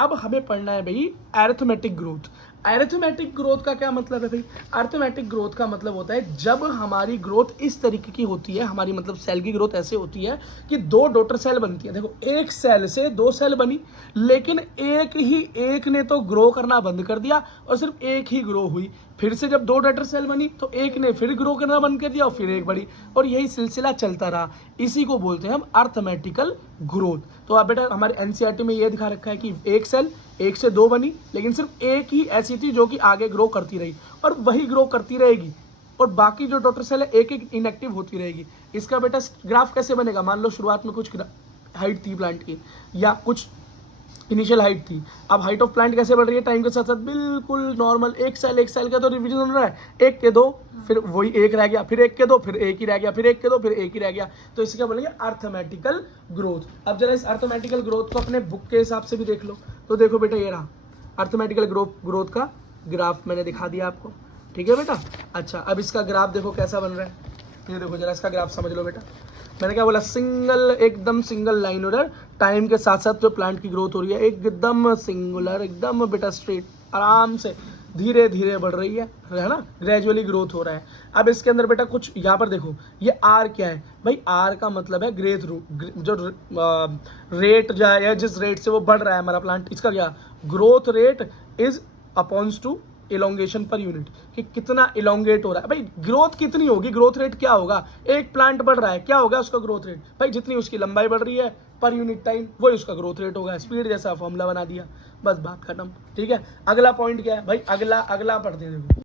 अब हमें पढ़ना है भाई अरिथमेटिक ग्रोथ। अरिथमेटिक ग्रोथ का क्या मतलब है भाई? अरिथमेटिक ग्रोथ का मतलब होता है जब हमारी ग्रोथ इस तरीके की होती है, हमारी मतलब सेल की ग्रोथ ऐसे होती है कि दो डॉटर सेल बनती है। देखो एक सेल से दो सेल बनी, लेकिन एक ने तो ग्रो करना बंद कर दिया और सिर्फ एक ही ग्रो हुई। फिर से जब दो डॉटर सेल बनी तो एक ने फिर ग्रो करना बंद कर दिया और फिर एक बढ़ी, और यही सिलसिला चलता रहा। इसी को बोलते हैं हम अरिथमेटिकल ग्रोथ। तो आप बेटा हमारे एनसीईआरटी में ये दिखा रखा है कि एक सेल एक से दो बनी, लेकिन सिर्फ एक ही ऐसी थी जो कि आगे ग्रो करती रही और वही ग्रो करती रहेगी, और बाकी जो डॉटर सेल है एक एक इनएक्टिव होती रहेगी। इसका बेटा ग्राफ कैसे बनेगा? मान लो शुरुआत में कुछ हाइट थी प्लांट की, या कुछ इनिशियल हाइट थी। अब हाइट ऑफ प्लांट कैसे बढ़ रही है टाइम के साथ साथ? बिल्कुल नॉर्मल, एक सेल का तो रिवीजन हो रहा है, एक के दो, फिर वही एक रह गया, फिर एक के दो, फिर एक ही रह गया, फिर एक के दो, फिर एक ही रह गया। तो इसे क्या बोलेंगे? Arithmetical growth. अब जरा इस अरिथमेटिकल ग्रोथ को अपने बुक के हिसाब से भी देख लो। तो देखो बेटा ये रहा अरिथमेटिकल ग्रोथ का ग्राफ, मैंने दिखा दिया आपको, ठीक है बेटा। अच्छा अब इसका ग्राफ देखो कैसा बन रहा है, ये देखो जरा इसका ग्राफ समझ लो बेटा। मैंने क्या बोला? सिंगल, एकदम सिंगल लाइन हो रहा है। टाइम के साथ साथ जो प्लांट की ग्रोथ हो रही है एकदम सिंगुलर, एकदम बेटा स्ट्रेट, आराम से धीरे धीरे बढ़ रही है ना, ग्रेजुअली ग्रोथ हो रहा है। अब इसके अंदर बेटा कुछ यहाँ पर देखो, ये आर क्या है भाई? आर का मतलब है ग्रेथ रूट, जो रेट जो है, जिस रेट से वो बढ़ रहा है हमारा प्लांट, इसका क्या? Growth rate is response to elongation per unit, कि कितना इलोंगेट हो रहा है। भाई ग्रोथ कितनी होगी, ग्रोथ रेट क्या होगा? एक प्लांट बढ़ रहा है, क्या होगा उसका ग्रोथ रेट? भाई जितनी उसकी लंबाई बढ़ रही है पर यूनिट टाइम, वही उसका ग्रोथ रेट होगा। स्पीड जैसा फॉर्मूला बना दिया, बस बात खत्म, ठीक है। अगला पॉइंट क्या है भाई? अगला पढ़ते हैं देखो।